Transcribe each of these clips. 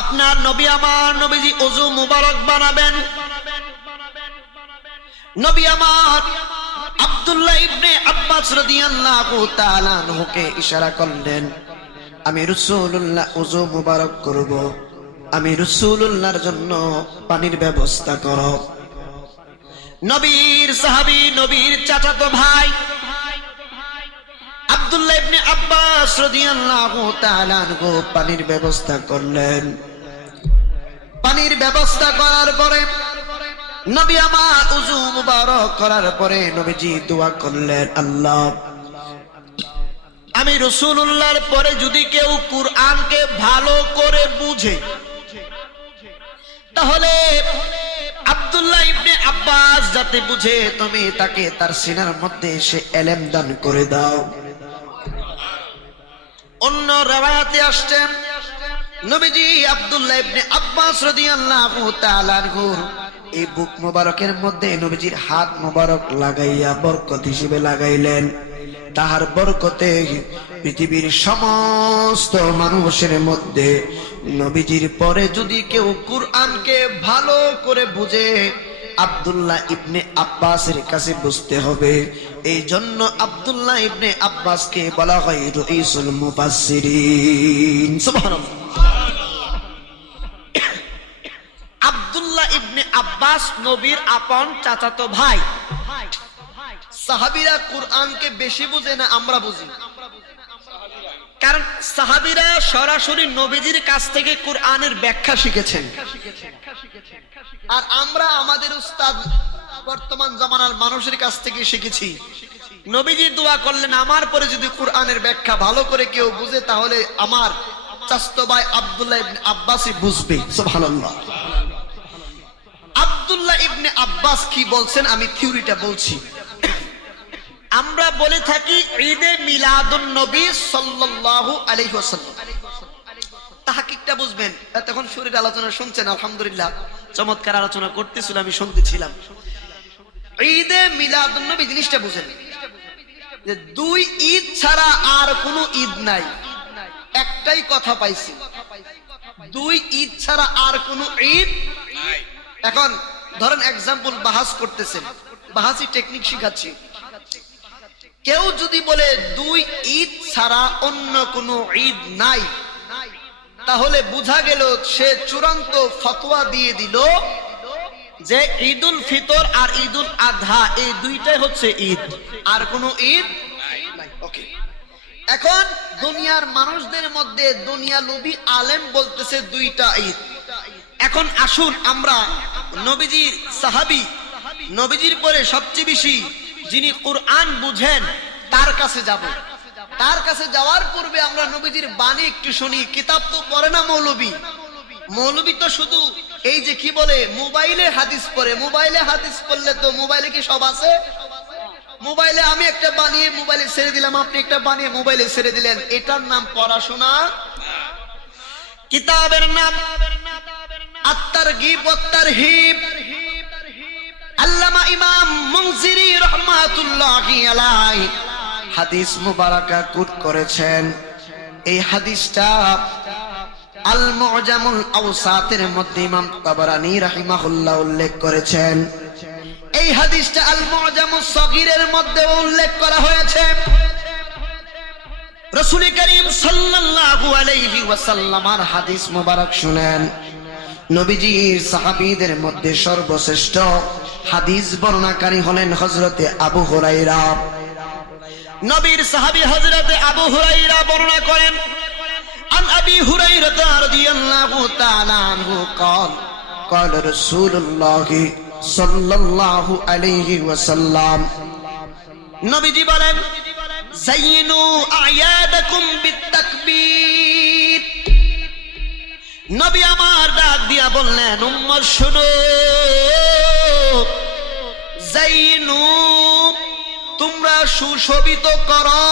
আপনার নবী আমার নবীজি ওযু মুবারক বানাবেন। নবী আমার আব্দুল্লাহ ইবনে আব্বাস রাদিয়াল্লাহু তাআলা আনহুকে ইশারা করলেন, আমি রাসূলুল্লাহ ওযু মুবারক করব, আমি রাসূলুল্লাহর জন্য পানির ব্যবস্থা করো। নবীর সাহাবী, নবীর চাচাতো ভাই আব্দুল্লাহ ইবনে আব্বাস রাদিয়াল্লাহু তাআলা আনহু পানির ব্যবস্থা করলেন। পানির ব্যবস্থা করার পরে নবী আমার ওযু মুবারক করার পরে নবীজি দোয়া করলেন, আল্লাহ, আমি রাসূলুল্লাহর পরে যদি কেউ কুরআনকে ভালো করে বুঝে তাহলে আব্দুল্লাহ ইবনে আব্বাস যাতে বুঝে তুমি তাকে তার সিনার মধ্যে সে ইলম দান করে দাও। অন্য riwayate আসছেন নবীজি আব্দুল্লাহ ইবনে আব্বাস রাদিয়াল্লাহু তাআলা আনহুর এই বুক মোবারকের মধ্যে নবীজির হাত মোবারক লাগাইয়া বরকত হিসেবে লাগাইলেন। তাহার বরকতে পৃথিবীর সমস্ত মানুষের মধ্যে নবীজির পরে যদি কেউ কুরআনকে ভালো করে বুঝে আব্দুল্লাহ ইবনে আব্বাসের কাছে বুঝতে হবে। এই জন্য আব্দুল্লাহ ইবনে আব্বাসকে বলা হয় রাইসুল মুফাসসিরিন। সুবহানাল্লাহ। আব্দুল্লাহ ইবনে আব্বাস নবীর আপন চাচাতো ভাই। সাহাবীরা কুরআনকে বেশি বুঝে না আমরা বুঝি, কারণ সাহাবীরা সরাসরি নবীজির কাছ থেকে কুরআনের ব্যাখ্যা শিখেছেন, আর আমরা আমাদের উস্তাদ বর্তমান জামানার মানুষের কাছ থেকে শিখেছি। নবীজি দোয়া করলেন, আমার পরে যদি কুরআনের ব্যাখ্যা ভালো করে কেউ বুঝে তাহলে আমার চাচাতো ভাই আব্দুল্লাহ ইবনে আব্বাসই বুঝবে। সুবহানাল্লাহ। আব্দুল্লাহ ইবনে আব্বাস কি বলছেন আমি থিওরিটা বলছি। আমরা বলে থাকি ঈদে মিলাদুন নবী সাল্লাল্লাহু আলাইহি ওয়াসাল্লাম, তাহকিকটা বুঝবেন। তখন শরীর আলোচনা শুনছেন, আলহামদুলিল্লাহ চমৎকার আলোচনা করতেছিল, আমি শুনতেছিলাম। ঈদে মিলাদুন নবী জিনিসটা বুঝেন যে দুই ঈদ ছাড়া আর কোনো ঈদ নাই। একটাই কথা পাইছি, দুই ঈদ ছাড়া আর কোনো ঈদ নাই। এখন ধরেন এক্সাম্পল বাহাস করতেছেন, বাহাসি টেকনিক শিখাচ্ছি। কেউ যদি বলে দুই ঈদ ছাড়া অন্য কোনো ঈদ নাই, তাহলে বোঝা গেল সে চূড়ান্ত ফতোয়া দিয়ে দিল যে ঈদুল ফিতর আর ঈদুল আযহা এই দুইটাই হচ্ছে ঈদ, আর কোনো ঈদ নাই। ওকে, এখন দুনিয়ার মানুষদের মধ্যে দুনিয়া লোভী আলেম বলতেছে দুইটা ঈদ। এখন আসুন আমরা নবীজির সাহাবী, নবীজির পরে সবচেয়ে বেশি যিনি কুরআন বুঝেন তার কাছে যাব। তার কাছে যাওয়ার পূর্বে আমরা নবীজির বাণী একটু শুনি। কিতাব তো পড়ে না মৌলবী, মৌলবী তো শুধু এই যে কি বলে মোবাইলে হাদিস পড়ে। মোবাইলে হাদিস পড়লে তো মোবাইলে কি সব আছে? মোবাইলে আমি একটা বানিয়ে মোবাইলে ছেড়ে দিলাম, আপনি একটা বানিয়ে মোবাইলে ছেড়ে দিলেন, এটার নাম পড়াশোনা? কিতাবের নাম আত-তারগীব ওয়াত-তারহীব। আল্লামা ইমাম মুনজিরি রাহমাতুল্লাহি আলাইহি হাদিস মুবারাকা কোট করেছেন। এই হাদিসটা আল মুআজামুল আওসাতের মধ্যে ইমাম তাবারানী রাহিমাহুল্লাহ উল্লেখ করেছেন। এই হাদিসটা আল মুআজামুস সগীরের মধ্যে উল্লেখ করা হয়েছে। রাসূল করিম সাল্লাল্লাহু আলাইহি ওয়াসাল্লামের হাদিস মুবারক শুনেন। নবীজির সাহাবীদের মধ্যে সর্বশ্রেষ্ঠ হাদিস বর্ণনাকারী হলেন হযরতে আবু হুরায়রা। নবীর সাহাবী হযরতে আবু হুরায়রা বর্ণনা করেন, আন আবি হুরায়রা রাদিয়াল্লাহু তাআলা আনহু قال قال رسول الله সাল্লাল্লাহু আলাইহি ওয়াসাল্লাম, নবীজি বলেন, যায়িনু আয়াদাকুম বিত-তাকবীর। নবী আমার ডাক দিয়া বললেন, উম্মত শুনো, যায়িনু তোমরা সুশোভিত করো,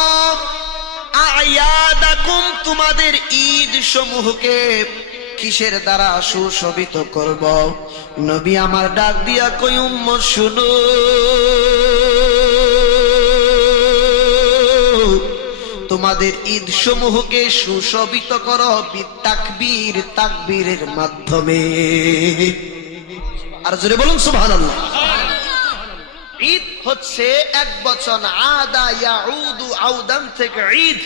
আয়াদাকুম তোমাদের ঈদ সমূহকে। কিসের দ্বারা সুশোভিত করব? নবী আমার ডাক দিয়া কই, উম্মত শুনো, তোমাদের ঈদ সমূহকে সুশোভিত করো বিতাকবীর, তাকবীরের মাধ্যমে। আর জোরে বলুন সুবহানাল্লাহ। ঈদ হচ্ছে এক বচন, আদা ইয়াউদু আউদান থেকে ঈদ।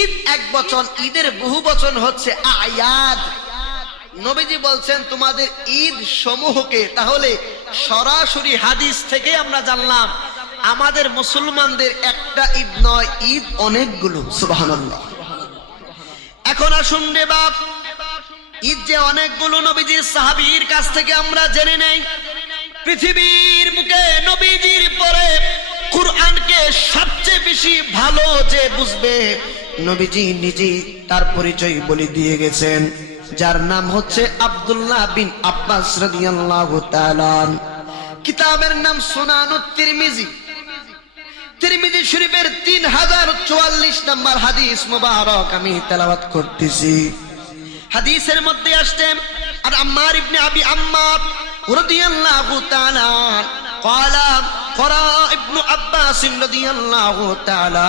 ঈদ এক বচন, ঈদের বহু বচন হচ্ছে আয়াদ। নবীজি বলছেন তোমাদের ঈদ সমূহকে। তাহলে সরাসরি হাদিস থেকে আমরা জানলাম আমাদের মুসলমানদের একটা ঈদ নয়, ঈদ অনেকগুলো। সুবহানাল্লাহ। এখন আসুন রে বাপ, ঈদ যে অনেকগুলো নবীজির সাহাবীর কাছ থেকে আমরা জেনে নেই। পৃথিবীর বুকে নবীজির পরে কুরআনকে সবচেয়ে বেশি ভালো যে বুঝবে, নবীজি নিজে তার পরিচয় বলে দিয়ে গেছেন, যার নাম হচ্ছে আব্দুল্লাহ বিন আব্বাস রাদিয়াল্লাহু তাআলা। কিতাবের নাম সুনানুত তিরমিজি। তিরমিজি শরীফের 3044 নম্বর হাদিস মুবারক আমি তেলাওয়াত করতেছি। হাদিসের মধ্যে আসছে, আর আম্মার ইবনে আবি আম্মার রাদিয়াল্লাহু তাআলা قال قرأ ابن عباس রাদিয়াল্লাহু তাআলা,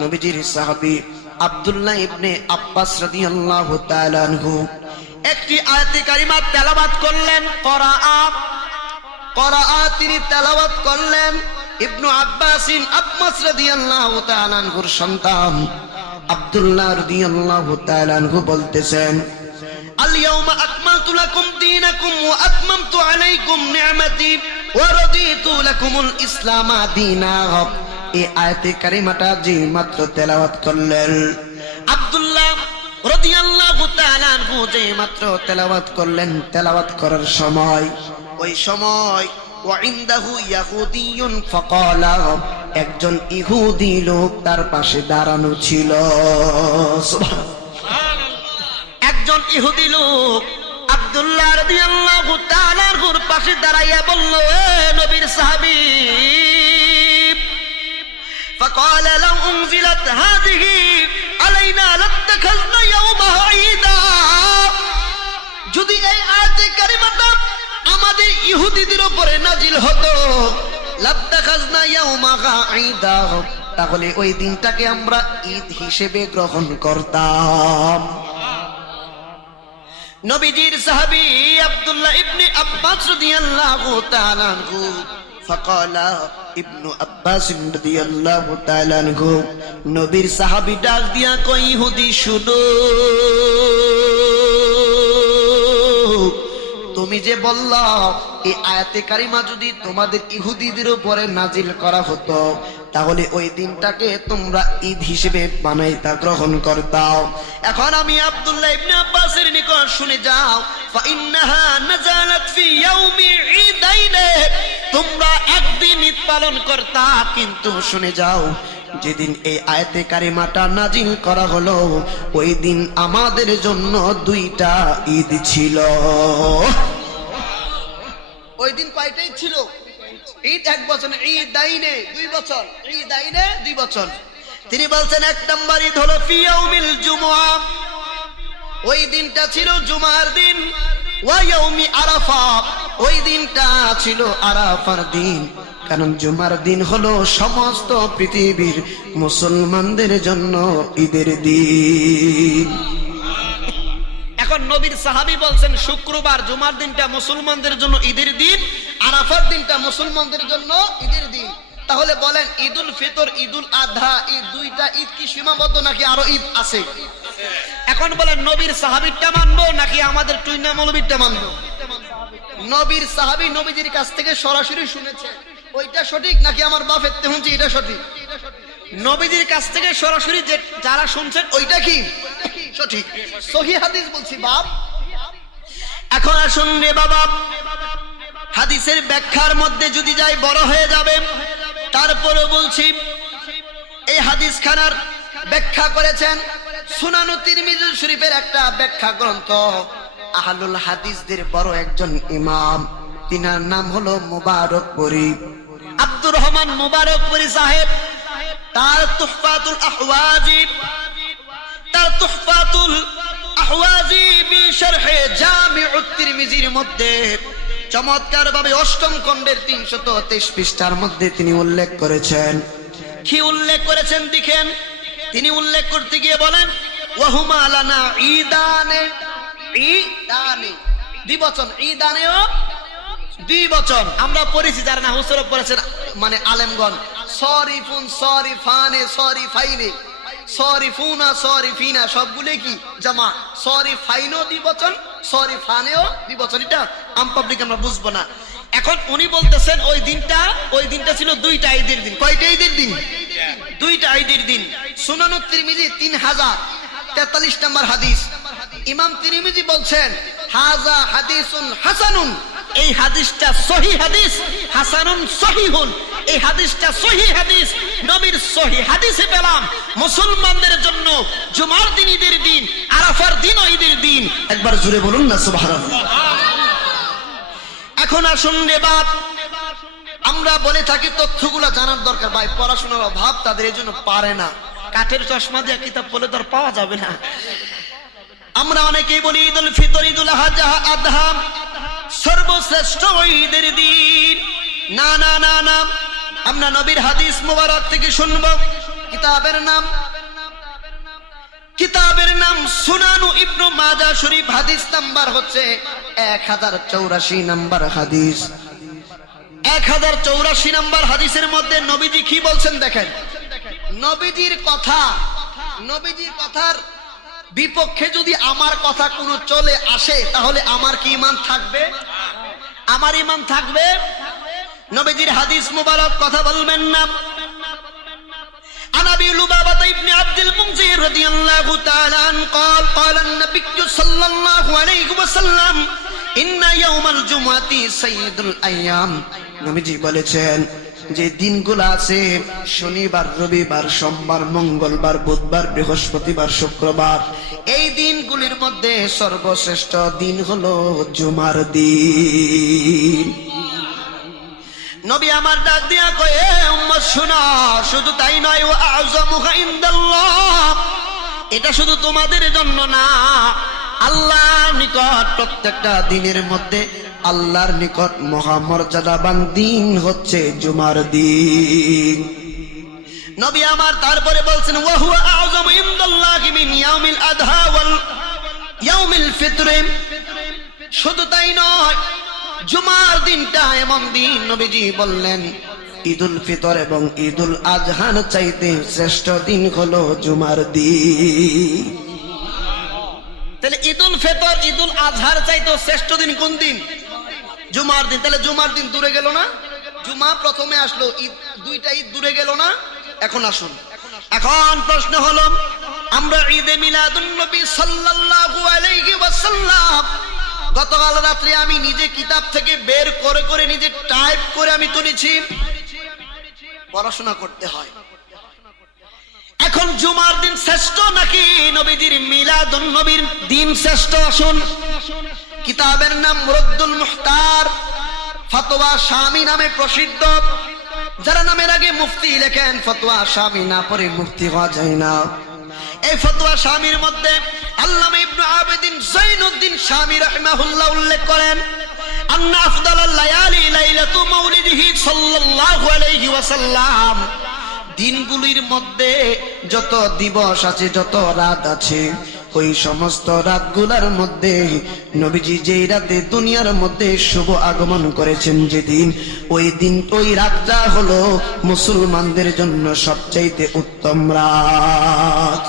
নবীজির সাহাবী আব্দুল্লাহ ইবনে আব্বাস রাদিয়াল্লাহু তাআলা আনহু একটি আয়াতে কারিমা তেলাওয়াত করলেন। করাআ তিনি তেলাওয়াত করলেন। ইবনু আব্বাস রাদিয়াল্লাহু তাআলা আনহুর সন্তান আব্দুল্লাহ রাদিয়াল্লাহু তাআলা আনহু বলতেছেন, আল ইয়াউমা আকমালতু লাকুম দীনাকুম ওয়া আতমামতু আলাইকুম নি'মাতি ওয়া রাদিতু লাকুমুল ইসলামা দীনা। এই আয়াতে কারিমাটা যে মাত্র তেলাওয়াত করলেন আব্দুল্লাহ রাদিয়াল্লাহু তাআলা আনহু, যে মাত্র তেলাওয়াত করলেন, তেলাওয়াত করার সময় ওই সময় ওয়াইন্দাহু ইয়াহুদিয়ুন ফাকালা, একজন ইহুদি লোক তার পাশে দাঁড়ানো ছিল। একজন ইহুদি লোক আব্দুল্লাহ রাদিয়াল্লাহু তাআলা আনহুর পাশে দাঁড়াইয়া বলল, এ নবীর সাহাবী, فقال لو انزلت هذه علينا لاتخذنا يومها عيدا। যদি এই আয়াতে কারিমাটা আমাদের ইহুদিদের উপরে নাজিল হতো, লাত্তাখাযনা ইয়াউমাহা ঈদা, তাহলে ওই দিনটাকে আমরা ঈদ হিসেবে গ্রহণ করতাম। নবীজির সাহাবী আব্দুল্লাহ ইবনে আব্বাস রাদিয়াল্লাহু তাআলা আনহু, ফাকালা ইবনু আব্বাস রাদিয়াল্লাহু তাআলা আনহু, নবীর সাহাবী ডাক দিয়া কই, ইহুদি শুনো, তুমি যে বললা এই আয়াতে কারিমা যদি তোমাদের ইহুদিদের উপরে নাজিল করা হতো, তাহলে ওই দিনটাকে তোমরা ঈদ হিসেবে বানাইতা, গ্রহণ করতাও। এখন আমি আব্দুল্লাহ ইবনে আব্বাসের নিকট শুনে যাও, ফাইন্নাহা নাযালাত ফি ইয়াউমি ঈদাইন, তোমরা একদিন ঈদ পালন করতা, কিন্তু শুনে যাও যেদিন এই আয়াতে কারিমাটা নাজিল করা হলো, ওই দিন আমাদের জন্য দুইটা ঈদ ছিল। ওই দিন কয়টাই ছিল? ঈদ এক বছর, ঈদাইনে 2 বছর, ঈদাইনে 2 বছর। তিনি বলছেন এক নম্বর ঈদ হলো ফি ইয়াউমিল জুমআ, ওই দিনটা ছিল জুমার দিন। ওয়া ইয়াউমি আরাফা, ওই দিনটা ছিল আরাফার দিন। কারণ জুমার দিন হলো সমস্ত পৃথিবীর মুসলমানদের জন্য ঈদের দিন। এখন নবীর সাহাবী বলছেন শুক্রবার জুমার দিনটা মুসলমানদের জন্য ঈদের দিন, আরাফার দিনটা মুসলমানদের জন্য ঈদের দিন। তাহলে বলেন ঈদুল ফিতর, ঈদুল আযহা, এই দুইটা ঈদ কি সীমাবদ্ধ নাকি আরো ঈদ আছে? এখন বলেন নবীর সাহাবীরটা মানবো নাকি আমাদের টুইনা মৌলবীরটা মানবো? নবীর সাহাবী নবীজির কাছ থেকে সরাসরি শুনেছে, ওইটা সঠিক নাকি আমার বাপের শুনছি এটা সঠিক? নবীজির কাছ থেকে সরাসরি যে যারা শুনছেন ওইটা কি সঠিক? সহিহ হাদিস বলছি বাপ। এখন আসুন রে বাবা, হাদিসের ব্যাখ্যার মধ্যে যদি যাই বড় হয়ে যাবে। তারপরে বলছি এই হাদিস খানার ব্যাখ্যা করেছেন সুনানু তিরমিজি শরীফের একটা ব্যাখ্যা গ্রন্থ, আহলুল হাদিসদের বড় একজন ইমাম, তিনার নাম হলো মুবারকপুরী, আব্দুর রহমান মুবারকপুরী সাহেব। তার তুহফাতুল আহওয়াজি বি শারহে জামিউত তিরমিজির মধ্যে চমৎকার ভাবে 8ম খণ্ডের 323 পৃষ্ঠার মধ্যে তিনি উল্লেখ করেছেন, কি উল্লেখ করেছেন দেখেন। তিনি উল্লেখ করতে গিয়ে বলেন ওয়াহুমা লানা ঈদানে, ঈদানে দ্বিবচন, ঈদানেও দ্বিবচন। আমরা পড়েছি যারা না হুসুর পড়েছেন মানে আলেমগণ, সরিফুন সরিফানে সরিফাইনে সরিফুনা সরিফিনা সবগুলো কি জামা, সরিফাইনও দ্বিবচন সরিফানেও দ্বিবচন। এটা আম পাবলিক আমরা বুঝবো না। এখন উনি বলতেছেন ওই দিনটা ছিল দুইটা ঈদের দিন। কয়টা ঈদের দিন? দুইটা ঈদের দিন। সুনানুত তিরমিজি 3043 নম্বর হাদিস। ইমাম তিরমিজি বলছেন হাযা হাদিসুন হাসানুন, এই হাদিসটা সহিহ হাদিস। হাসানুন সহিহুন, এই হাদিসটা সহিহ হাদিস। নবীর সহিহ হাদিসে পেলাম মুসলমানদের জন্য জুমার দিন ঈদের দিন, আরাফার দিন ঈদের দিন। একবার জোরে বলুন না সুবহানাল্লাহ। এখন আসুন রে বাপ, আমরা বলে থাকি তথ্যগুলো জানার দরকার। ভাই পড়াশোনার অভাব তাদের এই জন্য পারে না। কাঠের চশমা দিয়ে কিতাব পড়লে তো আর পাওয়া যাবে না। আমরা অনেকেই বলি ঈদুল ফিতর, ঈদুল আযহা সর্বশ্রেষ্ঠ ঈদের দিন। না না না না, আমরা নবীর হাদিস মুবারক থেকে শুনবো। কিতাবের নাম সুনানু ইবনু মাজাহ শরীফ, হাদিস নাম্বার হচ্ছে 1084 নম্বর হাদিস। 1084 নম্বর হাদিসের মধ্যে নবীজি কি বলছেন দেখেন। নবীজির কথার বিপক্ষে যদি আমার কথা কোনো চলে আসে তাহলে আমার কি ঈমান থাকবে? আমার ঈমান থাকবে? নবীজির হাদিস মুবারক কথা বলবেন না। عن أبي لبابة بن عبد المنذر رضي الله تعالى عنه قال قال النبي صلى الله عليه وسلم إن يوم الجمعة سيد الأيام। নবীজি বলেছেন যে দিনগুলো আছে শনিবার, রবিবার, সোমবার, মঙ্গলবার, বুধবার, বৃহস্পতিবার, শুক্রবার, এই দিনগুলির মধ্যে সর্বশ্রেষ্ঠ দিন হলো জুমার দিন। নবী আমার ডাক দিয়া কয়ে উম্মত শোনো, শুধু তাই নয় ওয়া আযমুহা ইনদাল্লাহ, এটা শুধু তোমাদের জন্য না, আল্লাহর নিকট প্রত্যেকটা দিনের মধ্যে আল্লাহর নিকট মহামর্যাদাবান দিন হচ্ছে জুমার দিন। নবী আমার তারপরে বলছেন ওয়া হুয়া আযমু ইনদাল্লাহি মিন ইয়াউমিল আযহা ওয়াল ইয়াউমিল ফিতর। শুধু তাই নয়, জুমার দিনটা এমন দিন, নবীজি বললেন ঈদুল ফিতর এবং ঈদুল আযহার চাইতে শ্রেষ্ঠ দিন হলো জুমার দিন। তাহলে ঈদুল ফিতর, ঈদুল আযহার চাইতে শ্রেষ্ঠ দিন কোন দিন? জুমার দিন। তাহলে জুমার দিন দূরে গেল না? জুমা প্রথমে আসলো, ঈদ, দুইটা ঈদ দূরে গেল না? এখন আসুন, এখন প্রশ্ন হলো আমরা ঈদে মিলাদুন নবী সাল্লাল্লাহু আলাইহি ওয়াসাল্লাম গতকাল রাত্রে আমি নিজে কিতাব থেকে বের করে করে নিজে টাইপ করে আমি তুলেছি। পড়াশোনা করতে হয়। এখন জুমার দিন শ্রেষ্ঠ নাকি নবীজির মিলাদুন নবীর দিন শ্রেষ্ঠ? আসুন, কিতাবের নাম রদ্দুল মুখতার, ফতোয়া শামী নামে প্রসিদ্ধ। যারা নামের আগে মুফতি লেখেন, ফতোয়া শামী না পড়ে মুফতি হওয়া যায় না। এই ফতোয়া শামীর মধ্যে আল্লামা ইবনে আবিদিন জৈনুদ্দিন শামী রাহিমাহুল্লাহ উল্লেখ করেন আন্না আফদালাল লায়ালি লাইলাতু মাউলিদিহি সাল্লাল্লাহু আলাইহি ওয়াসাল্লাম, দিনগুলির মধ্যে যত দিবস আছে, যত রাত আছে, ওই সমস্ত রাতগুলোর মধ্যে নবীজি যেই রাতে দুনিয়ার মধ্যে শুভ আগমন করেছেন, যেদিন ওই দিন ওই রাতটা হলো মুসলমানদের জন্য সবচাইতে উত্তম রাত।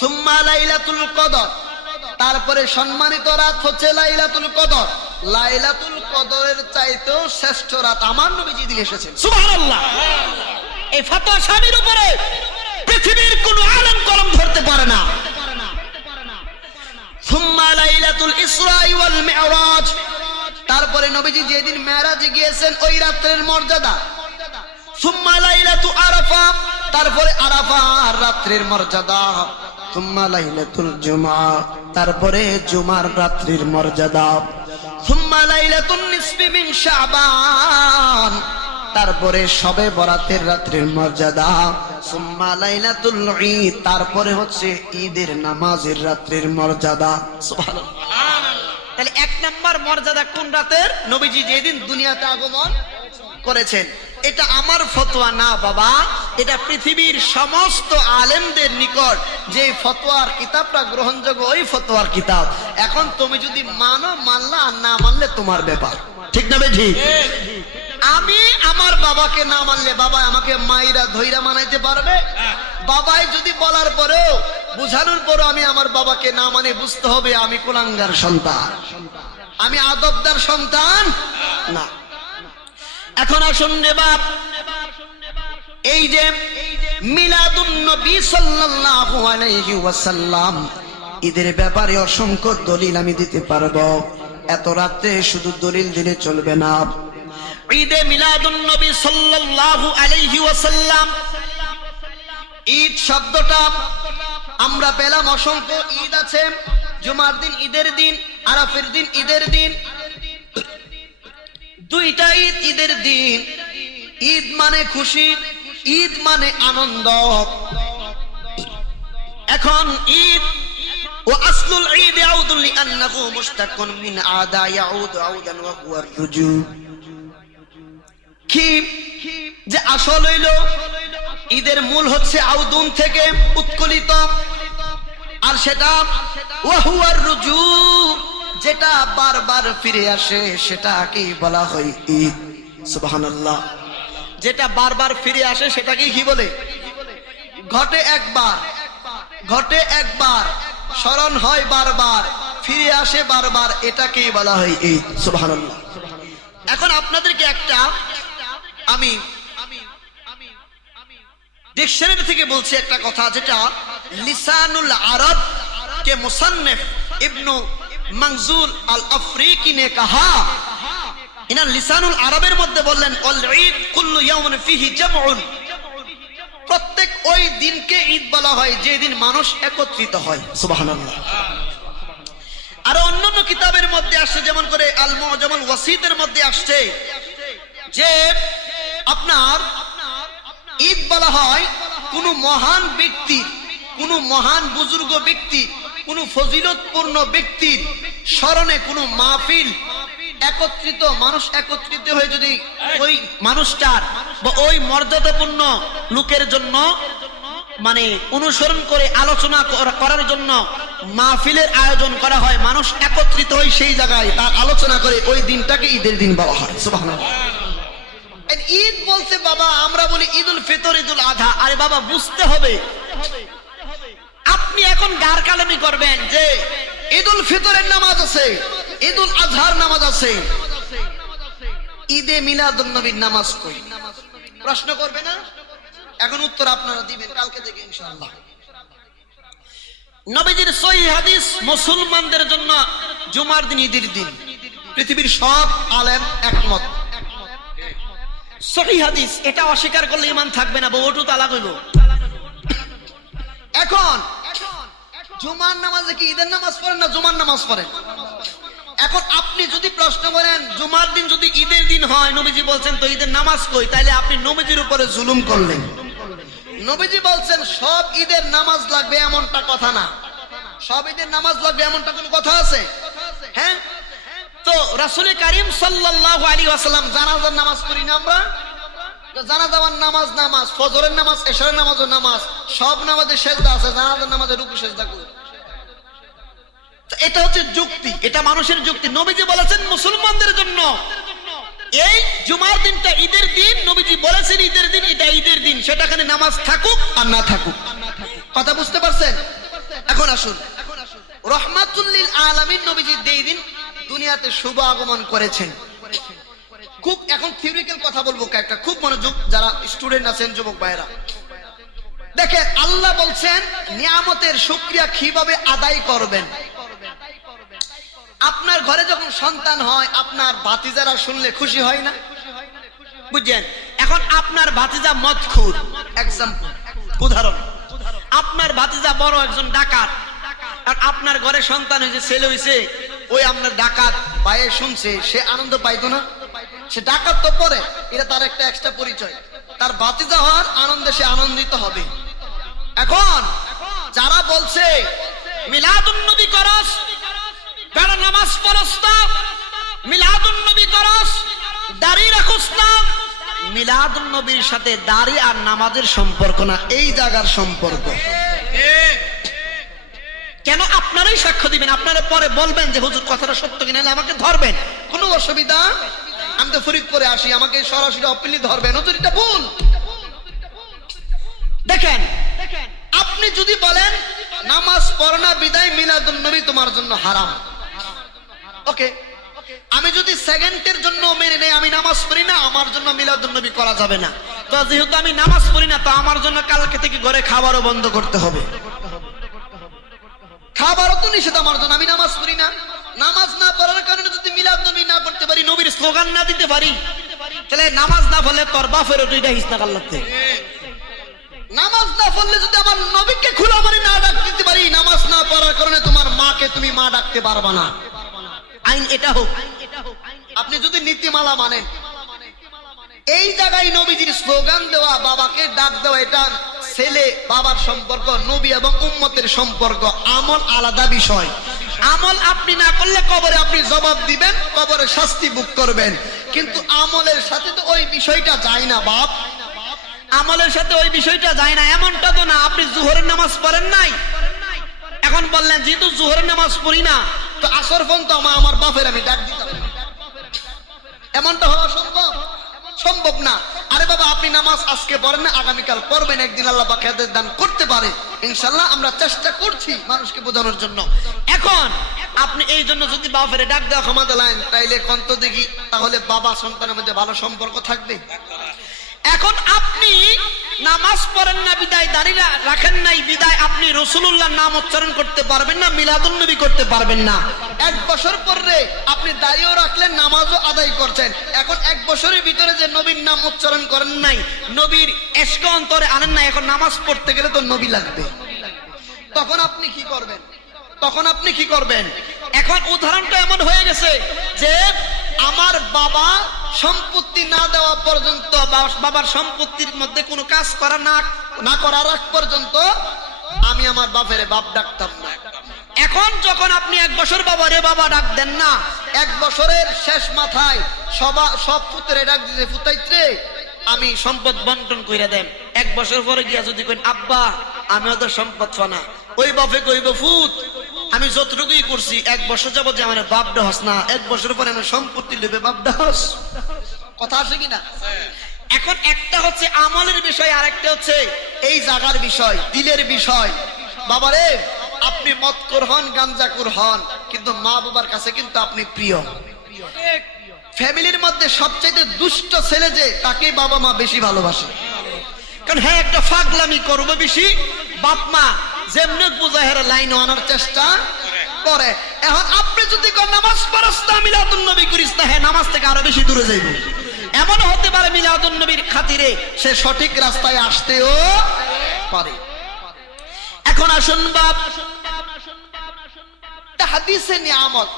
সুম্মা লাইলাতুল কদর, তারপরে সম্মানিত রাত হচ্ছে লাইলাতুল কদর। লাইলাতুল কদরের চাইতেও শ্রেষ্ঠ রাত আমার নবীজি দিলে এসেছেন। সুবহানাল্লাহ। এই ফতোয়া শামীর উপরে পৃথিবীর কোন আলেম কলম ধরতে পারে না। সুম্মা লাইলাতুল ইসরা ওয়াল মিরাজ, তারপরে নবীজি যেদিন মেরাজে গিয়েছেন ওই রাতের মর্যাদা। সুম্মা লাইলাতু আরাফা, তারপরে আরাফার রাতের মর্যাদা। সুম্মা লাইলাতুল জুমআ, তারপরে জুমার রাতের মর্যাদা। সুম্মা লাইলাতুন নিসফি মিন শাবান, তারপরে শবে বরাতের রাতের মর্যাদা। সুম্মা লাইলাতুল ঈদ, তারপরে হচ্ছে ঈদের নামাজের রাতের মর্যাদা। সুবহানাল্লাহ। তাহলে এক নাম্বার মর্যাদা কোন রাতের? নবীজি যেদিন দুনিয়াতে আগমন করেছেন। এটা আমার ফতোয়া না বাবা, এটা পৃথিবীর সমস্ত আলেমদের নিকট যে ফতোয়ার কিতাবটা গ্রহণযোগ্য ওই ফতোয়ার কিতাব। এখন তুমি যদি মানো মানলা, আর না মানলে তোমার ব্যাপার, ঠিক না বেঠি? আমি আমার বাবাকে না মানলে বাবা আমাকে মাইরা ধইরা মানাইতে পারবে? বাবাই যদি বলার পরেও বুঝানোর পরও আমি আমার বাবাকে না মানে, বুঝতে হবে আমি কুলাঙ্গার সন্তান, আমি আদবদার সন্তান না। এখন আসুন রে বাপ, এই যে মিলাদুন নবী সাল্লাল্লাহু আলাইহি ওয়াসাল্লাম, ঈদের ব্যাপারে অসংখ্য দলিল আমি দিতে পারবো। এত রাতে শুধু দলিল দিলে চলবে না। ঈদে মিলাদুন নবী সাল্লাল্লাহু আলাইহি ওয়াসাল্লাম, ঈদ শব্দটা আমরা পেলাম অসংখ্য ঈদ আছে। জুমার দিন ঈদের দিন, আরাফের দিন ঈদের দিন, দুইটা ঈদ ঈদের দিন। ঈদ মানে খুশি, ঈদ মানে আনন্দ। এখন ঈদ ও আসলুল ঈদ ইয়াউদু লিআন্নাহু মুশতাকুন মিন আদা ইয়াউদু আউদান ওয়া হুয়া আর-রুজু। কি যে আসল হইল ঈদের মূল হচ্ছে আউদুন থেকে উৎকলিত, আর সেটা ওয়া হুয়া আর-রুজু, যেটা বারবার ফিরে আসে সেটাকে বলা হয় ঈদ। সুবহানাল্লাহ। যেটা বারবার ফিরে আসে সেটাকে কি বলে? ঘটে একবার, ঘটে একবার, স্মরণ হয় বারবার, ফিরে আসে বারবার, এটাকেই বলা হয় ঈদ। সুবহানাল্লাহ। এখন আপনাদেরকে একটা আমি ডিকশনারি থেকে বলছি একটা কথা, যেটা লিসানুল আরব के मुसन्निफ इब्नु मंजूर अल अफ्रीकी ने कहा, इन्हें लिसानुल अरबेर मध्य बोलें अल ईद कुल्लु यौमिन फीही जमउन, प्रत्येक ওই দিনকে ঈদ বলা হয় যে দিন মানুষ একত্রিত হয়। সুবহানাল্লাহ। আর অন্যান্য কিতাবের মধ্যে আসছে, যেমন করে আল মুআজামুল ওয়াসিতের মধ্যে আসছে যে আপনার ঈদ বলা হয় কোন মহান ব্যক্তির, কোন মহান বুজুর্গ ব্যক্তির, কোন ফজিলতপূর্ণ ব্যক্তির স্মরণে কোন মাহফিল একত্রিত, মানুষ একত্রিত হয়ে যদি ওই মানুষটার বা ওই মর্যাদাপূর্ণ লোকের জন্য মানে অনুসরণ করে আলোচনা করার জন্য মাহফিলের আয়োজন করা হয়, মানুষ একত্রিত হয় সেই জায়গায় তার আলোচনা করে, ওই দিনটাকে ঈদের দিন বলা হয়। সুবহানাল্লাহ। ঈদ বলতে বাবা আমরা বলি ঈদুল ফিতর, ঈদুল আযহা। আরে বাবা বুঝতে হবে, আপনি এখন গার কালামি করবেন যে ঈদুল ফিতরের নামাজ আছে, ঈদুল আজহার নামাজ আছে, ঈদে মিলাদুন নবীর নামাজ কই? প্রশ্ন করবে না? এখন উত্তর আপনারা দিবেন কালকে থেকে ইনশাআল্লাহ। নবীজির সহিহ হাদিস মুসলমানদের জন্য জুমার দিন ঈদের দিন, পৃথিবীর সব আলেম একমত। সহিহ হাদিস, এটা অস্বীকার করলে ঈমান থাকবে না, বউটু তালাক হইব। এখন জুমার নামাজে কি ঈদের নামাজ পড়েন না জুমার নামাজ পড়েন? এখন আপনি যদি প্রশ্ন করেন জুমার দিন যদি ঈদের দিন হয়, নবীজি বলছেন তো ঈদের নামাজ কই, তাইলে আপনি নবীজির উপরে জুলুম করলেন। নবীজি বলছেন সব ঈদের নামাজ লাগবে এমনটা কথা না, সব ঈদের নামাজ লাগবে এমনটা কোন কথা আছে? হ্যাঁ, তো রাসূল কারীম সাল্লাল্লাহু আলাইহি ওয়াসাল্লাম জানাজার নামাজ পড়ি না আমরা? জানাজার নামাজ, নামাজ ফজরের নামাজ, এশারের নামাজও নামাজ, সব নামাজে সেজদা আছে, জানাজার নামাজে রুকু সেজদা কই? এটা হচ্ছে যুক্তি, এটা মানুষের যুক্তি। নবীজি বলেছেন মুসলমানদের জন্য এই জুমার দিনটা ঈদের দিন, নবীজি বলেছেন ঈদের দিন, এটা ঈদের দিন, সেটাখানে নামাজ থাকুক আর না থাকুক। কথা বুঝতে পারছেন? এখন আসুন, রহমাতুল লিল আলামিন নবীজি এই দিন দুনিয়াতে শুভ আগমন করেছেন। খুব এখন থিওরিক্যাল কথা বলবো একটা, খুব মনোযোগ যারা স্টুডেন্ট আছেন, যুবক ভাইরা দেখেন, আল্লাহ বলছেন নিয়ামতের শুকরিয়া কিভাবে আদায় করবেন। আপনার ঘরে যখন সন্তান হয়, আপনার ভাতিজারা শুনলে খুশি হয় না? বুঝছেন? এখন আপনার ভাতিজা মদখুর, এক্সাম্পল, উদাহরণ, আপনার ভাতিজা বড় একজন ডাকাত, আর আপনার ঘরে সন্তান হয়েছে, ছেলে হয়েছে, ওই আপনার ডাকাত ভাইয়ে শুনছে, সে আনন্দ পাইতো না? সে ডাকাত তো পরে, এটা তার একটা এক্সট্রা পরিচয়, তার ভাতিজা হওয়ার আনন্দে সে আনন্দিত হবে। এখন যারা বলছে মিলাদুন নবী করস, কারণ নামাজ পড়স না, মিলাদুন নবী করস, দাড়ি রাখস না, মিলাদুন নবীর সাথে দাড়ি আর নামাজের সম্পর্ক না, এই জায়গার সম্পর্ক। কেন? আপনারাই সাক্ষ্য দিবেন, আপনারা পরে বলবেন যে হুজুর কথাটা সত্য কিনা, আমাকে ধরবেন, কোনো অসুবিধা। আমি তো ফরিদপুরে আসি, আমাকে সরাসরি অপেনলি ধরবেন, হুজুর এটা ভুল। দেখেন, আপনি যদি বলেন নামাজ পড়ো না বিদায় মিলাদুন নবী তোমার জন্য হারাম, ওকে। আমি যদি সেকেন্ডের জন্য মেনে নেই আমি নামাজ পড়ি না, আমার জন্য মিলাদুন নবী করা যাবে না। তো যেহেতু আমি নামাজ পড়ি না, তো আমার জন্য কালকে থেকে ঘরে খাবারও বন্ধ করতে হবে। খাবারও তো নিষেধ আমার জন্য, আমি নামাজ পড়ি না। নামাজ না পড়ার কারণে যদি মিলাদ নবী না করতে পারি, নবীর স্লোগান না দিতে পারি, তাহলে নামাজ না পড়লে তোর বাপের দুইটা হিস না কাল্লাতে। নামাজ না পড়লে যদি আমার নবীকে খোলা মানে না ডাক দিতে পারি, নামাজ না পড়ার কারণে তোমার মাকে তুমি মা ডাকতে পারবা না। আইন এটা হোক। আপনি যদি নীতিমালা মানেন, এই জায়গায় নবীজির স্লোগান দেওয়া, বাবাকে ডাক দেওয়া, এটা ছেলে বাবার সম্পর্ক, নবী এবং উম্মতের সম্পর্ক। আমল আলাদা বিষয়। আমল আপনি না করলে কবরে আপনি জবাব দিবেন, কবরে শাস্তি ভোগ করবেন, কিন্তু আমলের সাথে তো ওই বিষয়টা যায় না বাপ। আমলের সাথে ওই বিষয়টা যায় না। এমনটা তো না আপনি জোহরের নামাজ পড়েন নাই, এখন বললেন যেহেতু জোহরের নামাজ পড়ি না, তো আসর পর্যন্ত আমার বাপের আমি ডাক দিতাম, এমনটা হওয়া সম্ভব? সম্ভব না। আরে বাবা, আপনি নামাজ আজকে পড়েন না, আগামীকাল পড়বেন, একদিন আল্লাহ পাক হেদায়েত দান করতে পারে ইনশাআল্লাহ। আমরা চেষ্টা করছি মানুষকে বোঝানোর জন্য। এখন আপনি এই জন্য যদি বাপের ডাক দেওয়া ক্ষমা দেন, তাইলে কন্ত দেখি তাহলে বাবা সন্তানের মধ্যে ভালো সম্পর্ক থাকবে? এখন আপনি নামাজ পড়েন না বিদায়, দাঁড়িয়ে রাখেন নাই বিদায়, আপনি রাসূলুল্লাহর নাম উচ্চারণ করতে পারবেন না, মিলাদুন নবী করতে পারবেন না। 1 বছর পরে আপনি দাঁড়িয়েও রাখলেন, নামাজও আদায় করছেন। এখন 1 বছরের ভিতরে যে নবীর নাম উচ্চারণ করেন নাই, নবীর ইশক অন্তরে আনেন নাই, এখন নামাজ পড়তে গেলে তো নবী লাগবে। তখন আপনি কি করবেন? তখন আপনি কি করবেন? এখন উদাহরণটা এমন হয়ে গেছে যে আমার বাবা সম্পত্তি না দেওয়া পর্যন্ত, বাবার সম্পত্তির মধ্যে কোনো কাজ করা না করার আগ পর্যন্ত আমি আমার বাপের বাপ ডাকতাম না। এখন যখন আপনি 1 বছর বাবারে বাবা ডাক দেন না, 1 বছরের শেষ মাথায় সব পুত্রে ডাক দিতে, পুতাইত্রে আমি সম্পদ বন্টন কইরা দেন। 1 বছর পরে গিয়া যদি কইন আব্বা আমি ওদের সম্পদ পানা, ওই বাপে কইব ফুত আমি যতটুকুই করছি 1 বছর যাবত যে আমার বাপ ডাহস না, 1 বছর পরে আমার সম্পত্তি লেবে বাপ ডাহস। কথা আছে কিনা? এখন একটা হচ্ছে আমলের বিষয়, আর একটা হচ্ছে এই জায়গার বিষয়, দিলের বিষয়। বাবারে, আপনি মদখোর হন, গাঞ্জাখোর হন, কিন্তু মা বাবার কাছে কিন্তু আপনি প্রিয়। ফ্যামিলির মধ্যে সবচেয়ে দুষ্ট ছেলে যে, তাকে বাবা মা বেশি ভালোবাসে। কারণ হ্যাঁ একটা ফাগলামি করবে বেশি, বাপ মা যেমনি বুঝায় লাইন আনার চেষ্টা করে। এখন আপনি যদি নামাজ পড়স না, মিলাদুন নবী করিস না, হ্যাঁ নামাজ থেকে আরো বেশি দূরে যাইব। এমন হতে পারে মিলাদুন নবীর খাতিরে সে সঠিক রাস্তায় আসতেও পারে। এখন আসুন বাপ, হাদিসে নিয়ামত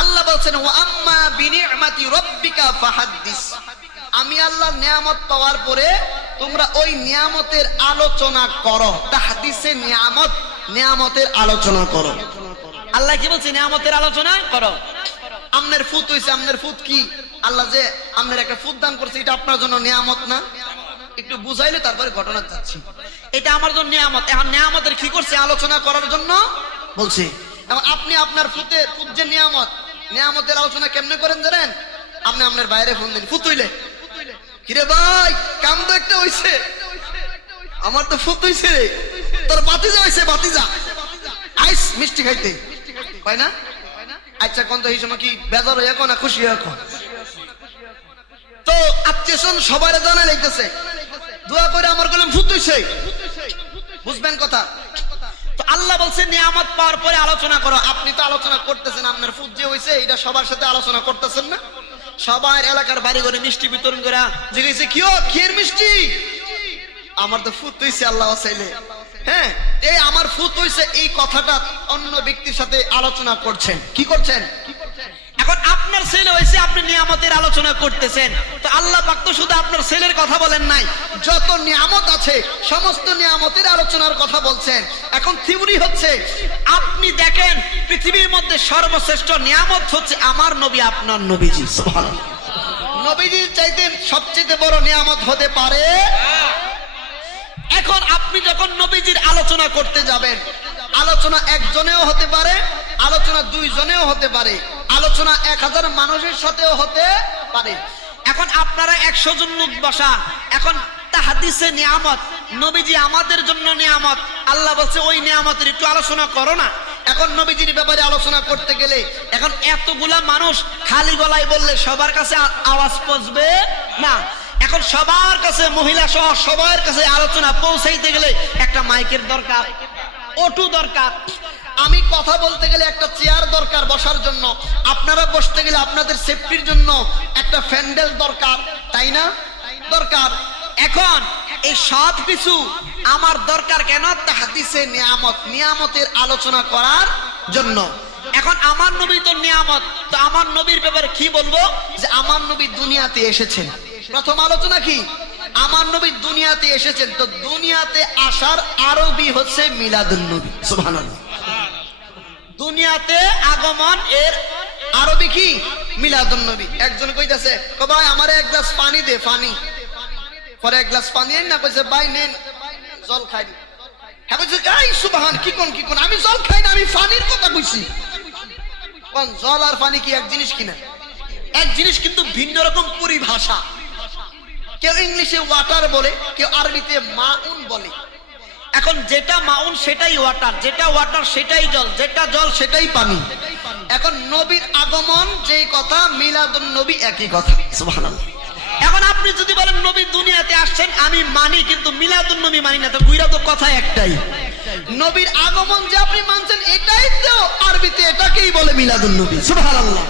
আল্লাহ বলছেন ওয়া আম্মা বিনি'মাতি রাব্বিকা ফাহাদ্দিস। আমি আল্লাহর নিয়ামত পাওয়ার পরে তোমরা ওই নিয়ামতের আলোচনা করো। হাদিসে নিয়ামত, নিয়ামতের আলোচনা করো। আল্লাহ কি বলছে? নিয়ামতের আলোচনা করো। আমনের ফুত হইছে, আমনের ফুত কি? আল্লাহ যে আমনের একটা ফুত দান করছে, এটা আপনার জন্য নিয়ামত না? একটু বুঝাইলে তারপরে ঘটনা যাচ্ছি। এটা আমার জন্য নিয়ামত। এখন নিয়ামতের কি করছে? আলোচনা করার জন্য বলছে। এবং আপনি আপনার ফুতের ফুত যে নিয়ামত, নিয়ামতের আলোচনা কেমনে করেন জানেন? আপনি আপনার বাইরে ফোন দিন, ফুত হইলে কিরে ভাই কাম তো একটা হইছে, আমার তো ফুত হইছে রে, তোর বাতিজা হইছে, বাতিজা আইস মিষ্টি খাইতে হয় না? আচ্ছা কোন তো এই সময় কি বেজার হইয়া না খুশি হইয়া? তো আত্মীয়স্বজন সবাই জানা লাগতেছে, দোয়া করে আমার গেলাম ফুত হইছে, বুঝবেন কথা? তো আল্লাহ বলছে নিয়ামত পাওয়ার পরে আলোচনা করো। আপনি তো আলোচনা করতেছেন, আপনার ফুত যে হইছে এটা সবার সাথে আলোচনা করতেছেন না? সবার এলাকার বাড়ি ঘরে মিষ্টি বিতরণ করে জিজ্ঞেস কি ও খের মিষ্টি, আমার তো ফুত হইছে আল্লাহ চাইলে। হ্যাঁ, এই আমার ফুত হইছে এই কথাটা অন্য ব্যক্তির সাথে আলোচনা করছেন। কি করছেন? এখন আপনার ছেলে হইছে, আপনি নিয়ামতের আলোচনা করতেছেন। তো আল্লাহ পাক তো শুধু আপনার ছেলের কথা বলেন নাই, যত নিয়ামত আছে সমস্ত নিয়ামতের আলোচনার কথা বলছেন। এখন থিওরি হচ্ছে, আপনি দেখেন পৃথিবীর মধ্যে সর্বশ্রেষ্ঠ নিয়ামত হচ্ছে আমার নবী, আপনার নবীজি। সুবহানাল্লাহ। নবীজির চাইতে সবচেয়ে বড় নিয়ামত হতে পারে? এখন আপনি যখন নবীজির আলোচনা করতে যাবেন, আলোচনা একজনেও হতে পারে, আলোচনা দুইজনেও হতে পারে, আলোচনা 1000 মানুষের সাথেও হতে পারে। এখন আপনারা 100 জন লোক বসা, এখন হাদিসে নিয়ামত, নবীজি আমাদের জন্য নিয়ামত, আল্লাহ বলছে ওই নিয়ামতের একটু আলোচনা করো না। এখন নবীজির ব্যাপারে আলোচনা করতে গেলে এখন এতগুলা মানুষ খালি গলায় বললে সবার কাছে আওয়াজ পৌঁছবে না। এখন সবার কাছে, মহিলা সহ সবার কাছে আলোচনা পৌঁছাইতে গেলে একটা মাইকের দরকার, অটো দরকার। আমি কথা বলতে গেলে একটা চেয়ার দরকার বসার জন্য, আপনারা বসতে গেলে আপনাদের সেফটির জন্য একটা প্যান্ডেল দরকার, তাই না? দরকার। এখন এই সব কিছু আমার দরকার কেন? হাদিসে নিয়ামত, নিয়ামতের আলোচনা করার জন্য। এখন আমার নবী তো নিয়ামত, তো আমার নবীর ব্যাপারে কি বলবো? যে আমার নবী দুনিয়াতে এসেছেন। প্রথম আলোচনা কি? আমার নবী দুনিয়াতে এসেছেন। তো দুনিয়াতে আসার আরবি হচ্ছে মিলাদুন নবী। সুবহানাল্লাহ। দুনিয়াতে আগমন এর আরবি কি? মিলাদুন নবী। একজন কইতাছে, ও ভাই আমারে এক গ্লাস পানি দে, পানি। পরে এক গ্লাস পানি আন না, কইছে ভাই নেন, জল খাই। হ্যাঁ কইছে গাই সুবহান, কি কোন আমি জল খাই না, আমি পানির কথা কইছি। কোন জল আর পানি কি এক জিনিস কিনা? এক জিনিস, কিন্তু ভিন্ন রকম পরিভাষা। কেউ ইংলিশে ওয়াটার বলে, কেউ আরবিতে মাউন বলে। এখন যেটা মাউন সেটাই ওয়াটার, যেটা ওয়াটার সেটাই জল, যেটা জল সেটাই পানি। এখন নবীর আগমন যেই কথা, মিলাদুন নবী একই কথা। সুবহানাল্লাহ। এখন আপনি যদি বলেন নবী দুনিয়াতে আসছেন, আমি মানি, কিন্তু মিলাদুন নবী মানি না, তো গুইরা তো কথা একটাই। নবীর আগমন যে আপনি মানছেন এটাই তো আরবিতে এটাকেই বলে মিলাদুন নবী। সুবহানাল্লাহ।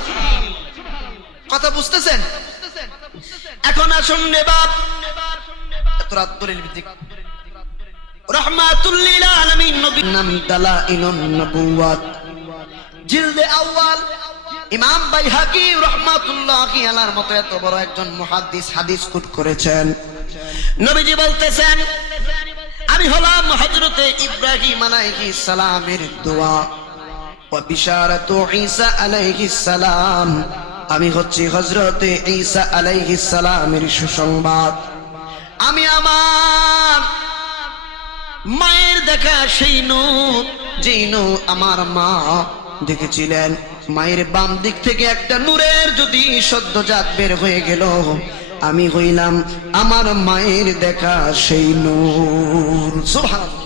কথা বুঝতেছেন? এখন আসুন নেবাব রাত দলিল ভিত্তিক রাহমাতুল লিল আলামিন নবীর নাম দালাইলুন নবুওয়াত, জিলদে আউয়াল, ইমাম বাইহাকি রাহমাতুল্লাহি আলাইহির মতো এত বড় একজন মুহাদ্দিস হাদিস কোট করেছেন। নবীজি বলতেছেন, আমি হলাম হযরতে ইব্রাহিম আলাইহিস সালামের দোয়া ওয়া বিশারাতু ঈসা আলাইহিস সালাম, আমি হচ্ছি হযরতে ঈসা আলাইহিস সালামের সুসংবাদ। আমি আমার মায়ের দেখা সেই নূর, যেই নূর আমার মা দেখেছিলেন। মায়ের বাম দিক থেকে একটা নূরের যদি সদ্যজাত বের হয়ে গেল, আমি হইলাম আমার মায়ের দেখা সেই নূর। সুবহানাল্লাহ।